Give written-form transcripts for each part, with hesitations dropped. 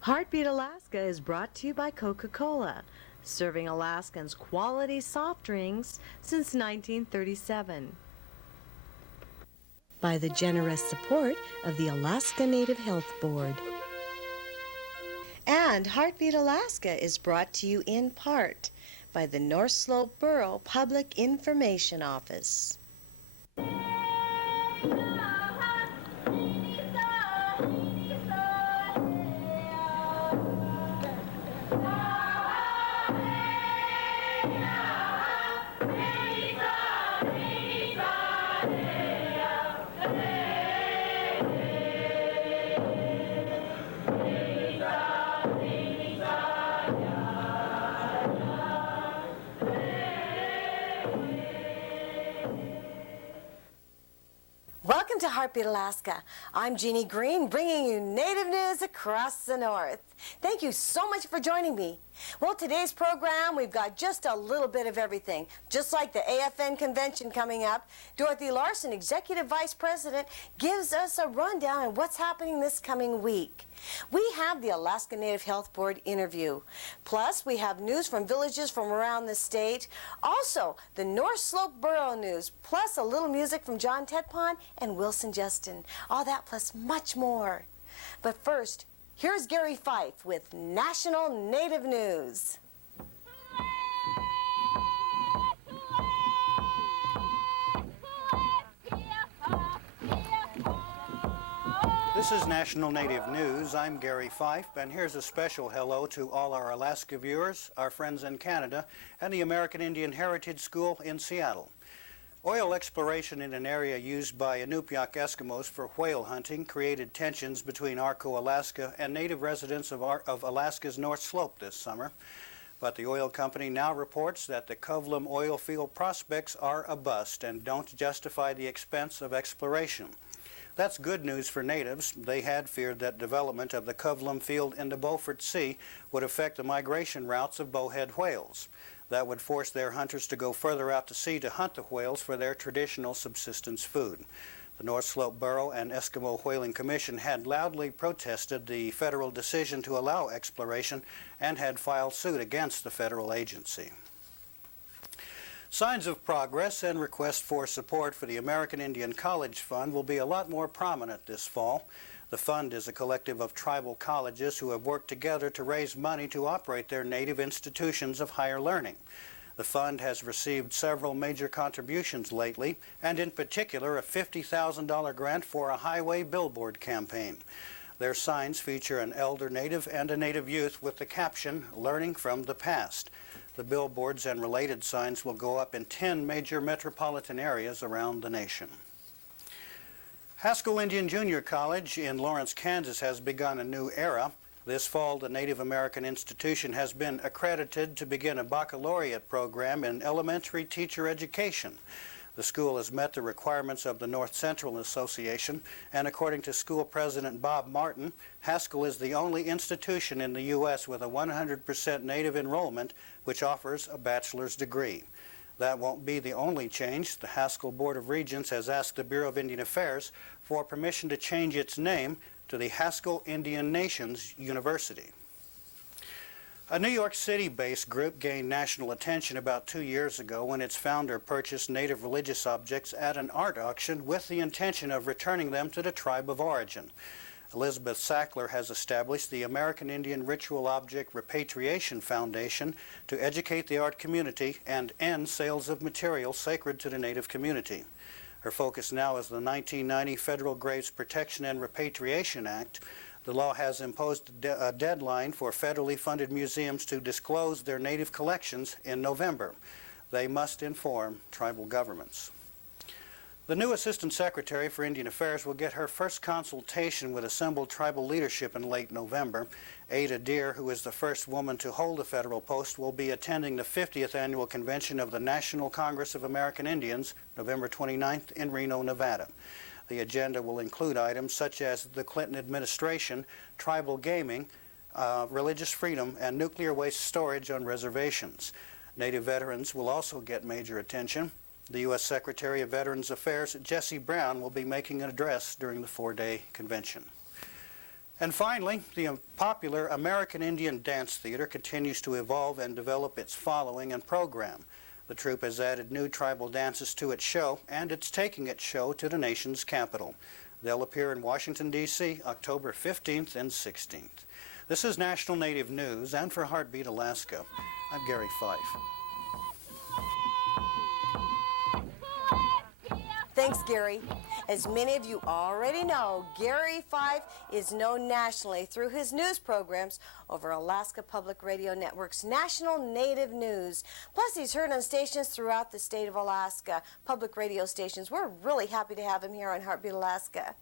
Heartbeat Alaska is brought to you by Coca-Cola, serving Alaskans quality soft drinks since 1937. By the generous support of the Alaska Native Health Board. And Heartbeat Alaska is brought to you in part by the North Slope Borough Public Information Office. Welcome to Heartbeat Alaska. I'm Jeannie Green, bringing you Native news across the North. Thank you so much for joining me. Well, today's program, we've got just a little bit of everything. Just like the AFN convention coming up, Dorothy Larson, Executive Vice President, gives us a rundown on what's happening this coming week. We have the Alaska Native Health Board interview. Plus, we have news from villages from around the state. Also, the North Slope Borough news, plus a little music from John Tetpon and Wilson Justin. All that plus much more. But first, here's Gary Fife with National Native News. This is National Native News. I'm Gary Fife, and here's a special hello to all our Alaska viewers, our friends in Canada, and the American Indian Heritage School in Seattle. Oil exploration in an area used by Ahmaogak Eskimos for whale hunting created tensions between Arco, Alaska, and native residents of Alaska's North Slope this summer. But the oil company now reports that the Kovlum oil field prospects are a bust and don't justify the expense of exploration. That's good news for natives. They had feared that development of the Kovlum field in the Beaufort Sea would affect the migration routes of bowhead whales. That would force their hunters to go further out to sea to hunt the whales for their traditional subsistence food. The North Slope Borough and Eskimo Whaling Commission had loudly protested the federal decision to allow exploration and had filed suit against the federal agency. Signs of progress and requests for support for the American Indian College Fund will be a lot more prominent this fall. The fund is a collective of tribal colleges who have worked together to raise money to operate their native institutions of higher learning. The fund has received several major contributions lately, and in particular a $50,000 grant for a highway billboard campaign. Their signs feature an elder native and a native youth with the caption, "Learning from the Past." The billboards and related signs will go up in 10 major metropolitan areas around the nation. Haskell Indian Junior College in Lawrence, Kansas has begun a new era. This fall, the Native American institution has been accredited to begin a baccalaureate program in elementary teacher education. The school has met the requirements of the North Central Association, and according to school president Bob Martin, Haskell is the only institution in the U.S. with a 100% native enrollment which offers a bachelor's degree. That won't be the only change. The Haskell Board of Regents has asked the Bureau of Indian Affairs for permission to change its name to the Haskell Indian Nations University. A New York City-based group gained national attention about 2 years ago when its founder purchased native religious objects at an art auction with the intention of returning them to the tribe of origin. Elizabeth Sackler has established the American Indian Ritual Object Repatriation Foundation to educate the art community and end sales of material sacred to the Native community. Her focus now is the 1990 Federal Graves Protection and Repatriation Act. The law has imposed a deadline for federally funded museums to disclose their Native collections in November. They must inform tribal governments. The new Assistant Secretary for Indian Affairs will get her first consultation with assembled tribal leadership in late November. Ada Deer, who is the first woman to hold a federal post, will be attending the 50th Annual Convention of the National Congress of American Indians, November 29th in Reno, Nevada. The agenda will include items such as the Clinton administration, tribal gaming, religious freedom, and nuclear waste storage on reservations. Native veterans will also get major attention. The U.S. Secretary of Veterans Affairs, Jesse Brown, will be making an address during the 4-day convention. And finally, the popular American Indian Dance Theater continues to evolve and develop its following and program. The troupe has added new tribal dances to its show, and it's taking its show to the nation's capital. They'll appear in Washington, D.C., October 15th and 16th. This is National Native News, and for Heartbeat Alaska, I'm Gary Fife. Thanks, Gary. As many of you already know, Gary Fife is known nationally through his news programs over Alaska Public Radio Network's National Native News. Plus, he's heard on stations throughout the state of Alaska, public radio stations. We're really happy to have him here on Heartbeat Alaska.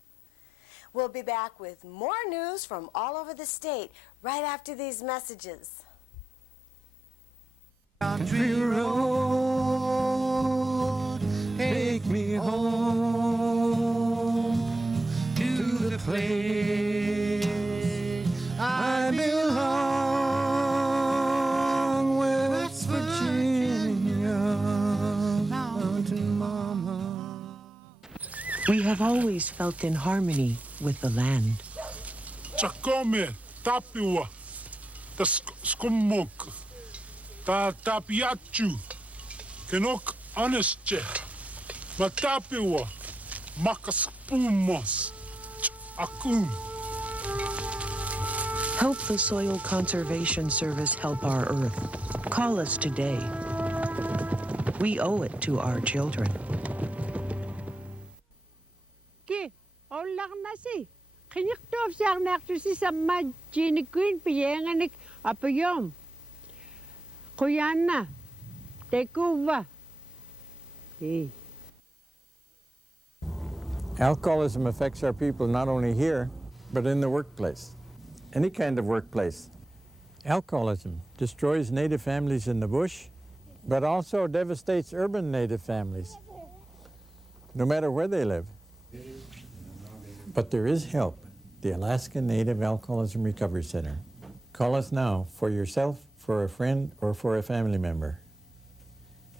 We'll be back with more news from all over the state right after these messages. Country road, take me home to the place I belong, West Virginia, Mountain Mama. We have always felt in harmony with the land. Chakome, tapiwa, the skumok, ta tapiachu, kenok honestje, matapiwa, makaspumos, akum. Help the Soil Conservation Service help our earth. Call us today. We owe it to our children. Ki, olak na si. Kiniktof sa nakto si sa majinikuin piyenganik apayom. Kuyana, tekuva. Alcoholism affects our people not only here, but in the workplace. Any kind of workplace. Alcoholism destroys native families in the bush, but also devastates urban native families, no matter where they live. But there is help. The Alaska Native Alcoholism Recovery Center. Call us now for yourself, for a friend, or for a family member.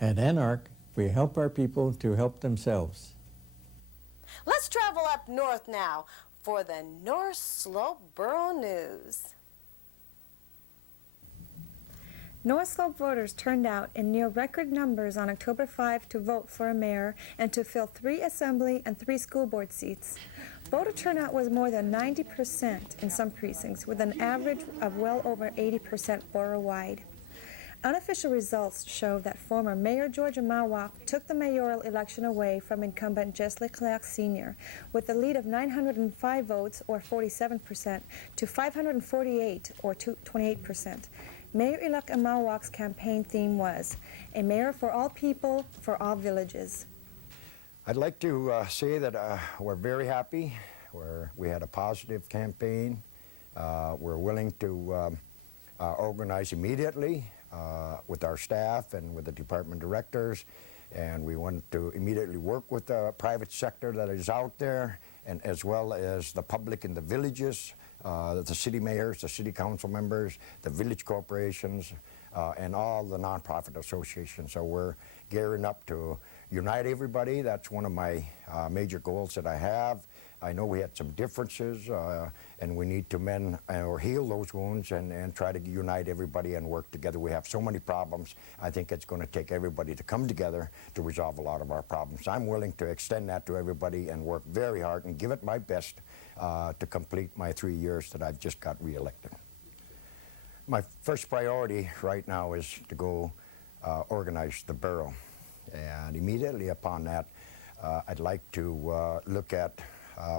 At Anarch, we help our people to help themselves. Let's travel up north now for the North Slope Borough News. North Slope voters turned out in near record numbers on October 5 to vote for a mayor and to fill 3 assembly and 3 school board seats. Voter turnout was more than 90% in some precincts, with an average of well over 80% borough-wide. Unofficial results show that former Mayor George Ahmaogak took the mayoral election away from incumbent Jess Leclerc Sr. with a lead of 905 votes, or 47%, to 548, or 28%. Mayor-elect Ahmaogak's campaign theme was, "A mayor for all people, for all villages." I'd like to say that we're very happy. We had a positive campaign. We're willing to organize immediately with our staff and with the department directors, and we want to immediately work with the private sector that is out there, and as well as the public in the villages, the city mayors, the city council members, the village corporations, and all the nonprofit associations. So we're gearing up to unite everybody. That's one of my major goals that I have. I know we had some differences, and we need to mend or heal those wounds and try to unite everybody and work together. We have so many problems. I think it's going to take everybody to come together to resolve a lot of our problems. I'm willing to extend that to everybody and work very hard and give it my best to complete my 3 years that I've just got reelected. My first priority right now is to go organize the borough. And immediately upon that, I'd like to look at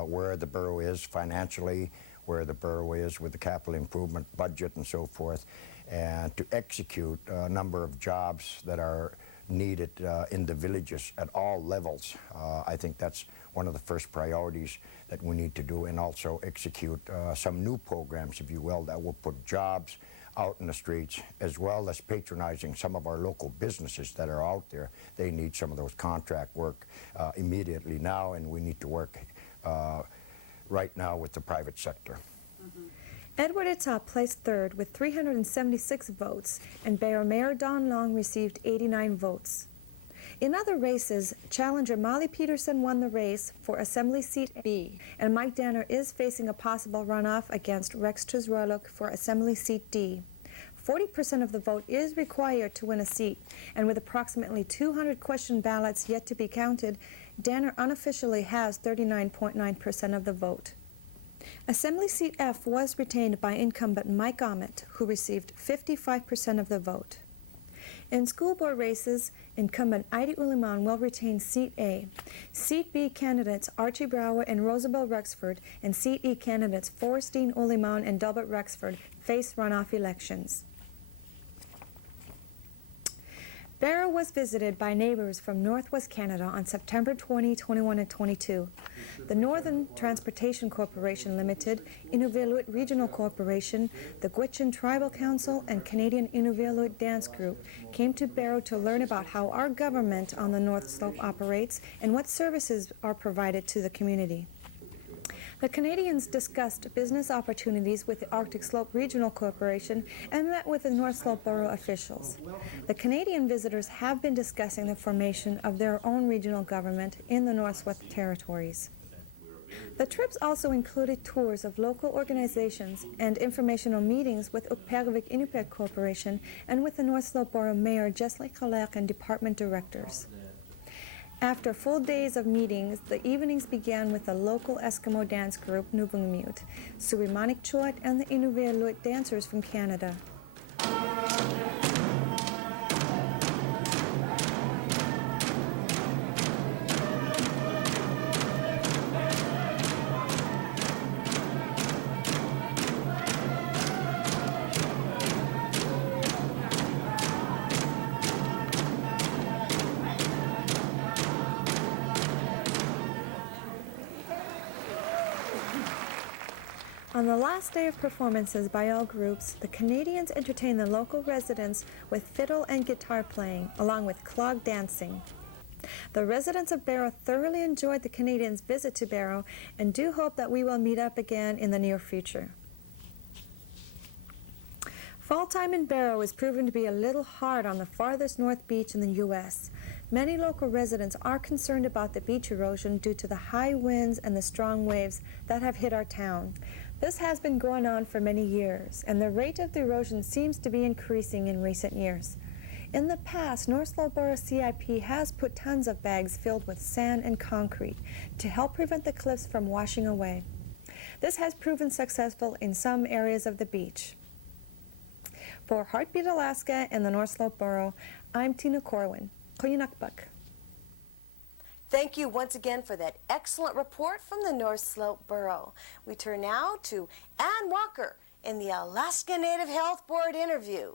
where the borough is financially, where the borough is with the capital improvement budget and so forth, and to execute a number of jobs that are needed in the villages at all levels. I think that's one of the first priorities that we need to do, and also execute some new programs, if you will, that will put jobs out in the streets, as well as patronizing some of our local businesses that are out there. They need some of those contract work immediately now, and we need to work right now with the private sector. Edward Itop placed third with 376 votes, and Mayor Don Long received 89 votes. In other races, challenger Molly Peterson won the race for Assembly Seat B, and Mike Danner is facing a possible runoff against Rex Tuzroluk for Assembly Seat D. 40% of the vote is required to win a seat, and with approximately 200 question ballots yet to be counted, Danner unofficially has 39.9% of the vote. Assembly Seat F was retained by incumbent Mike Ahmet, who received 55% of the vote. In school board races, incumbent Heidi Uliman will retain Seat A. Seat B candidates Archie Brower and Rosabelle Rexford, and Seat E candidates Forrestine Uliman and Delbert Rexford face runoff elections. Barrow was visited by neighbors from Northwest Canada on September 20, 21, and 22. The Northern Transportation Corporation Limited, Inuvialuit Regional Corporation, the Gwich'in Tribal Council, and Canadian Inuvialuit Dance Group came to Barrow to learn about how our government on the North Slope operates and what services are provided to the community. The Canadians discussed business opportunities with the Arctic Slope Regional Corporation and met with the North Slope Borough officials. The Canadian visitors have been discussing the formation of their own regional government in the Northwest Territories. The trips also included tours of local organizations and informational meetings with Uppervik Inupiaq Corporation and with the North Slope Borough Mayor Jesli Khalek and department directors. After full days of meetings, the evenings began with the local Eskimo dance group Nubungmut, Surimanik Chuat, and the Inuvialuit dancers from Canada. On the last day of performances by all groups, the Canadians entertained the local residents with fiddle and guitar playing, along with clog dancing. The residents of Barrow thoroughly enjoyed the Canadians' visit to Barrow and do hope that we will meet up again in the near future. Fall time in Barrow is proven to be a little hard on the farthest north beach in the U.S. Many local residents are concerned about the beach erosion due to the high winds and the strong waves that have hit our town. This has been going on for many years, and the rate of the erosion seems to be increasing in recent years. In the past, North Slope Borough CIP has put tons of bags filled with sand and concrete to help prevent the cliffs from washing away. This has proven successful in some areas of the beach. For Heartbeat Alaska and the North Slope Borough, I'm Tina Corwin. Koyunakbuk. Thank you once again for that excellent report from the North Slope Borough. We turn now to Ann Walker in the Alaska Native Health Board interview.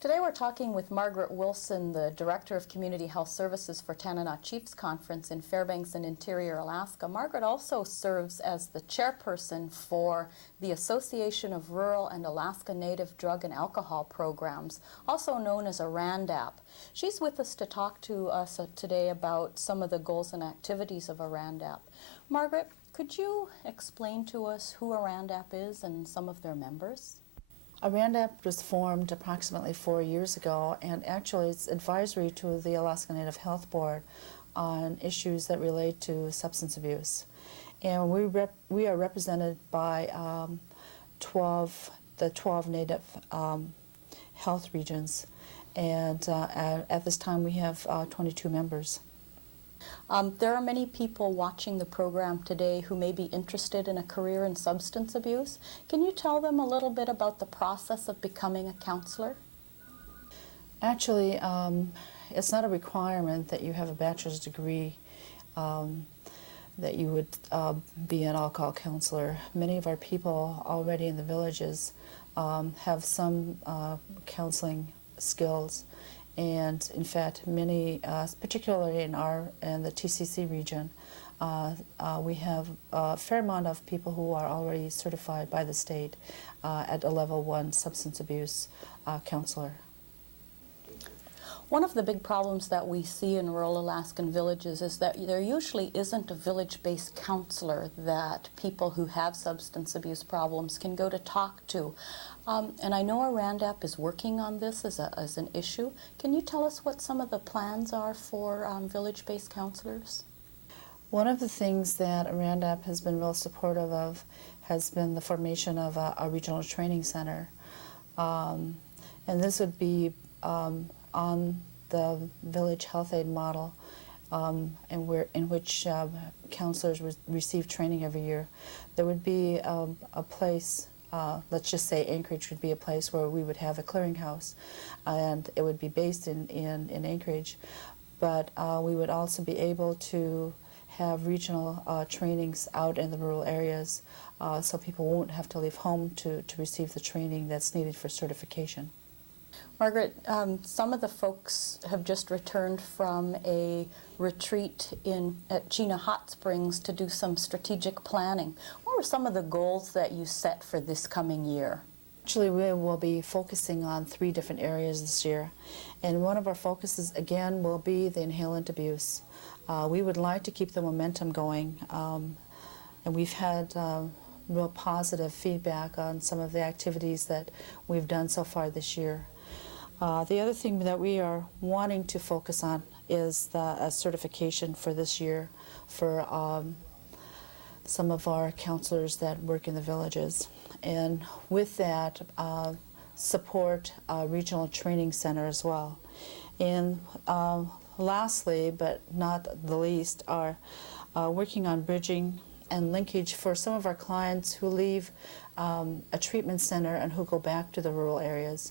Today we're talking with Margaret Wilson, the Director of Community Health Services for Tanana Chiefs Conference in Fairbanks and Interior Alaska. Margaret also serves as the chairperson for the Association of Rural and Alaska Native Drug and Alcohol Programs, also known as a RANDAP. She's with us to talk to us today about some of the goals and activities of a RANDAP. Margaret, could you explain to us who a RANDAP is and some of their members? A RANDAP was formed approximately 4 years ago, and actually it's advisory to the Alaska Native Health Board on issues that relate to substance abuse. And we are represented by 12 Native health regions, and at this time we have 22 members. There are many people watching the program today who may be interested in a career in substance abuse. Can you tell them a little bit about the process of becoming a counselor? Actually, it's not a requirement that you have a bachelor's degree that you would be an alcohol counselor. Many of our people already in the villages have some counseling skills. And in fact, many, particularly in the TCC region, we have a fair amount of people who are already certified by the state at a level 1 substance abuse counselor. One of the big problems that we see in rural Alaskan villages is that there usually isn't a village-based counselor that people who have substance abuse problems can go to talk to. And I know Arandap is working on this as an issue. Can you tell us what some of the plans are for village-based counselors? One of the things that Arandap has been real supportive of has been the formation of a regional training center. And this would be on the village health aid model, in which counselors receive training every year. There would be a place, let's just say Anchorage would be a place where we would have a clearinghouse, and it would be based in Anchorage, but we would also be able to have regional trainings out in the rural areas, so people won't have to leave home to receive the training that's needed for certification. Margaret, some of the folks have just returned from a retreat at Gina Hot Springs to do some strategic planning. What were some of the goals that you set for this coming year? Actually, we will be focusing on 3 different areas this year. And one of our focuses, again, will be the inhalant abuse. We would like to keep the momentum going, and we've had real positive feedback on some of the activities that we've done so far this year. The other thing that we are wanting to focus on is the certification for this year for some of our counselors that work in the villages. And with that, support a regional training center as well. And lastly, but not the least, are working on bridging and linkage for some of our clients who leave a treatment center and who go back to the rural areas.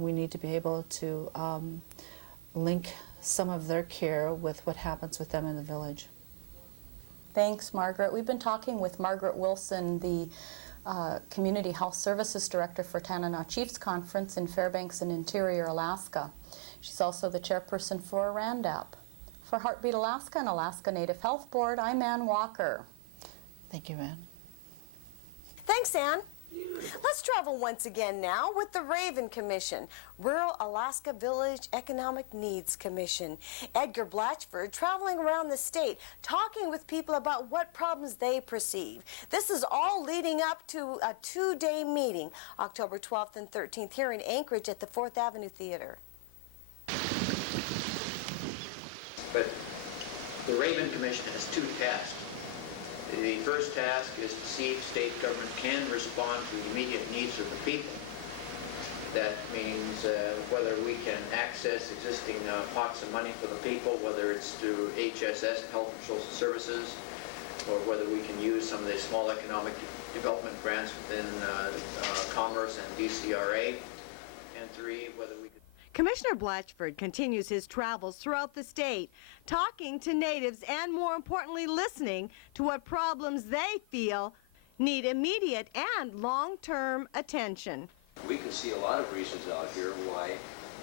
We need to be able to link some of their care with what happens with them in the village. Thanks, Margaret. We've been talking with Margaret Wilson, the Community Health Services Director for Tanana Chiefs Conference in Fairbanks and Interior Alaska. She's also the chairperson for Arandap. For Heartbeat Alaska and Alaska Native Health Board, I'm Ann Walker. Thank you, Ann. Thanks, Ann. Let's travel once again now with the Raven Commission, Rural Alaska Village Economic Needs Commission. Edgar Blatchford traveling around the state, talking with people about what problems they perceive. This is all leading up to a 2-day meeting, October 12th and 13th, here in Anchorage at the 4th Avenue Theater. But the Raven Commission has 2 tasks. The first task is to see if state government can respond to the immediate needs of the people. That means whether we can access existing pots of money for the people, whether it's through HSS, Health and Social Services, or whether we can use some of the small economic development grants within Commerce and DCRA. And 3, whether we could... Commissioner Blatchford continues his travels throughout the state, talking to natives and, more importantly, listening to what problems they feel need immediate and long-term attention. We can see a lot of reasons out here why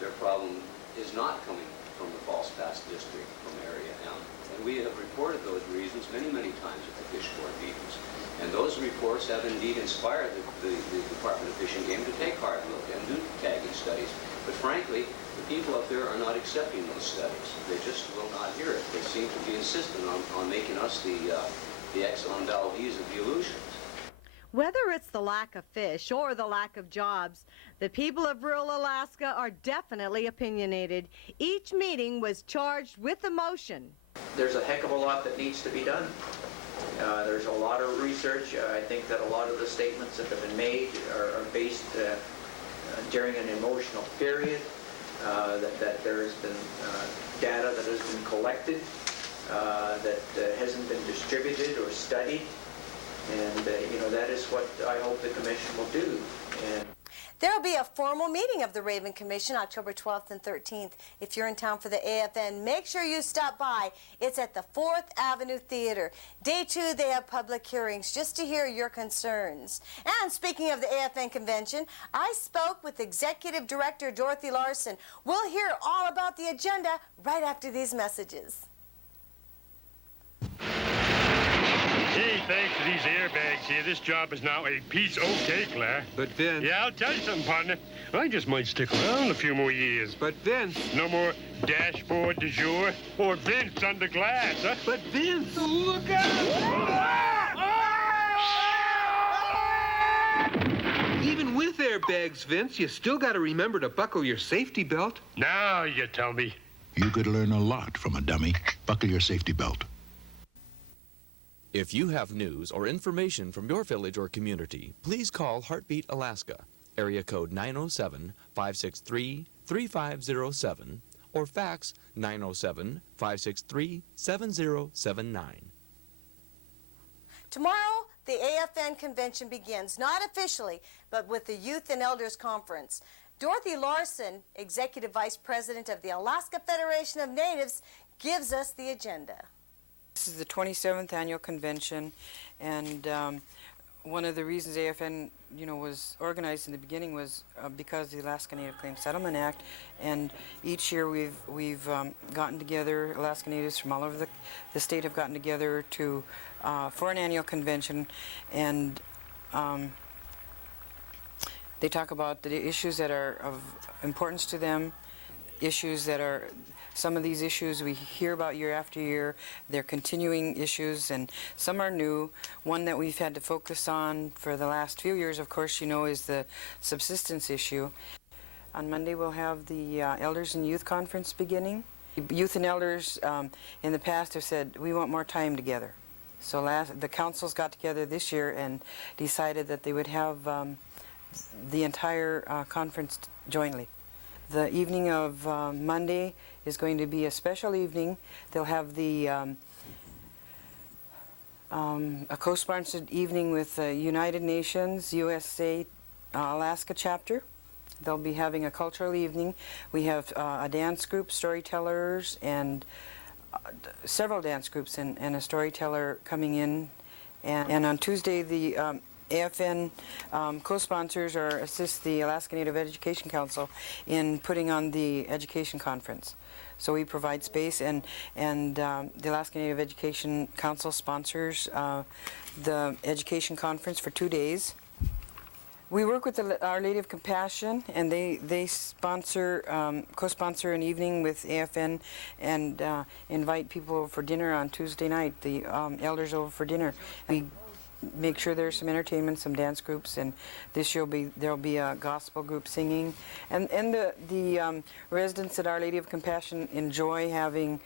their problem is not coming from the Falls Pass district from Area M. And we have reported those reasons many, many times at the Fish Board meetings. And those reports have indeed inspired the Department of Fish and Game to take hard look and do tagging studies. But frankly, the people up there are not accepting those studies. They just will not hear it. They seem to be insistent on making us the Exxon Valdez of the illusions. Whether it's the lack of fish or the lack of jobs, the people of rural Alaska are definitely opinionated. Each meeting was charged with emotion. There's a heck of a lot that needs to be done. There's a lot of research. I think that a lot of the statements that have been made are based during an emotional period, that there has been data that has been collected that hasn't been distributed or studied, and that is what I hope the Commission will do. And there will be a formal meeting of the Raven Commission October 12th and 13th. If you're in town for the AFN, make sure you stop by. It's at the 4th Avenue Theater. Day 2, they have public hearings just to hear your concerns. And speaking of the AFN convention, I spoke with Executive Director Dorothy Larson. We'll hear all about the agenda right after these messages. Gee, thanks to these airbags here, this job is now a piece of cake, Claire. But Vince... Yeah, I'll tell you something, partner. I just might stick around a few more years. But Vince... No more dashboard du jour or Vince under glass, huh? But Vince... Look out! Even with airbags, Vince, you still got to remember to buckle your safety belt. Now you tell me. You could learn a lot from a dummy. Buckle your safety belt. If you have news or information from your village or community, please call Heartbeat Alaska, area code 907-563-3507, or fax 907-563-7079. Tomorrow, the AFN convention begins, not officially, but with the Youth and Elders Conference. Dorothy Larson, Executive Vice President of the Alaska Federation of Natives, gives us the agenda. This is the 27th annual convention, and one of the reasons AFN, was organized in the beginning was because of the Alaska Native Claims Settlement Act, and each year we've gotten together. Alaska Natives from all over the state have gotten together to for an annual convention, and they talk about the issues that are of importance to them, issues that are. Some of these issues we hear about year after year. They're continuing issues, and some are new. One that we've had to focus on for the last few years, of course, is the subsistence issue. On Monday, we'll have the Elders and Youth Conference beginning. Youth and Elders in the past have said, we want more time together. So the councils got together this year and decided that they would have the entire conference jointly. The evening of Monday is going to be a special evening. They'll have the a co-sponsored evening with the United Nations USA Alaska chapter. They'll be having a cultural evening. We have a dance group, storytellers, and several dance groups and a storyteller coming in. And on Tuesday, the AFN co-sponsors assist the Alaska Native Education Council in putting on the education conference. So we provide space, and the Alaska Native Education Council sponsors the education conference for 2 days. We work with Our Lady of Compassion, and they sponsor, co-sponsor an evening with AFN and invite people over for dinner on Tuesday night, the elders over for dinner. We make sure there's some entertainment, some dance groups, and this year there'll be a gospel group singing. And the residents at Our Lady of Compassion enjoy having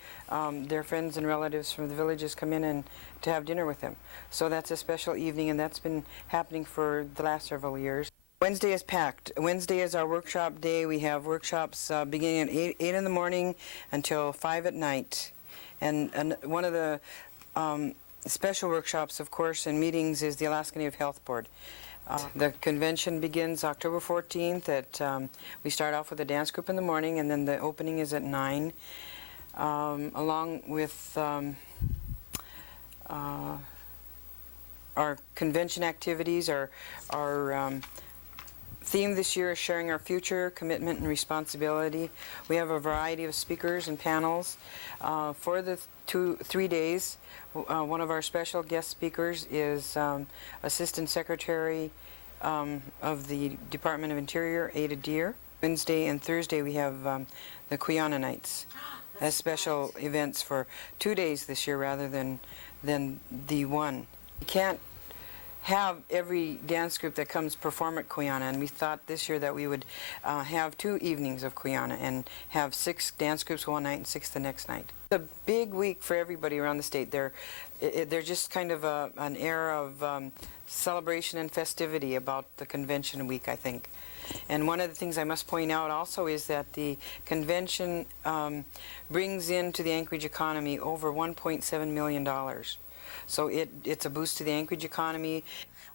their friends and relatives from the villages come in and to have dinner with them. So that's a special evening, and that's been happening for the last several years. Wednesday is packed. Wednesday is our workshop day. We have workshops beginning at 8 in the morning until 5 at night. And one of the special workshops, of course, and meetings is the Alaska Native Health Board. The convention begins October 14th. We start off with a dance group in the morning, and then the opening is at 9, along with our convention activities. Our theme this year is Sharing Our Future, Commitment and Responsibility. We have a variety of speakers and panels. For the 3 days, one of our special guest speakers is Assistant Secretary of the Department of Interior, Ada Deer. Wednesday and Thursday we have the Quiana Nights as special events for 2 days this year rather than the one. You can't have every dance group that comes perform at Quiana, and we thought this year that we would have 2 evenings of Quiana and have 6 dance groups one night and 6 the next night. It's a big week for everybody around the state. They're just kind of an era of celebration and festivity about the convention week, I think. And one of the things I must point out also is that the convention brings into the Anchorage economy over $1.7 million. So it's a boost to the Anchorage economy.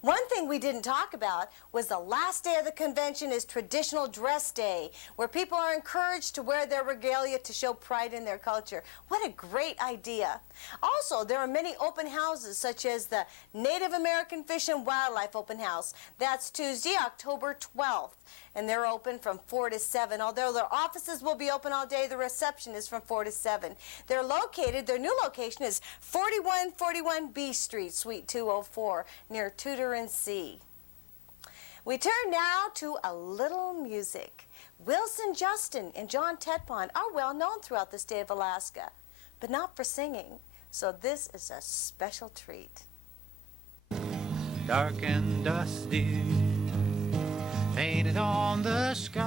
One thing we didn't talk about was the last day of the convention is Traditional Dress Day, where people are encouraged to wear their regalia to show pride in their culture. What a great idea. Also, there are many open houses, such as the Native American Fish and Wildlife Open House. That's Tuesday, October 12th. and they're open from 4 to 7. Although their offices will be open all day, the reception is from 4 to 7. They're located, their new location is 4141 B Street, Suite 204, near Tudor and C. We turn now to a little music. Wilson Justin and John Tetpon are well known throughout the state of Alaska, but not for singing, so this is a special treat. Dark and dusty, painted on the sky,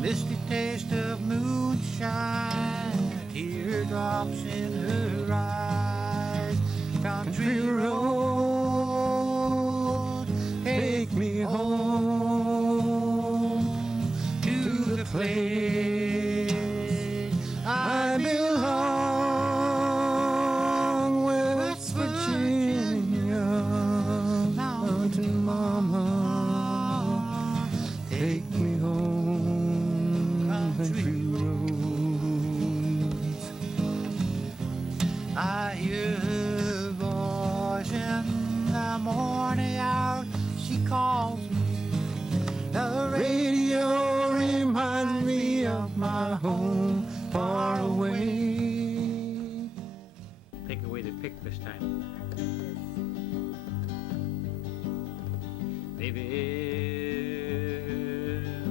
misty taste of moonshine, teardrops in her eyes. Country road, take me home to the place I belong, West Virginia, Mountain Mama, take me home, country roads. I hear her voice in the morning hour, she calls me. The radio reminds me of my home far away. Take away the pick this time. Baby,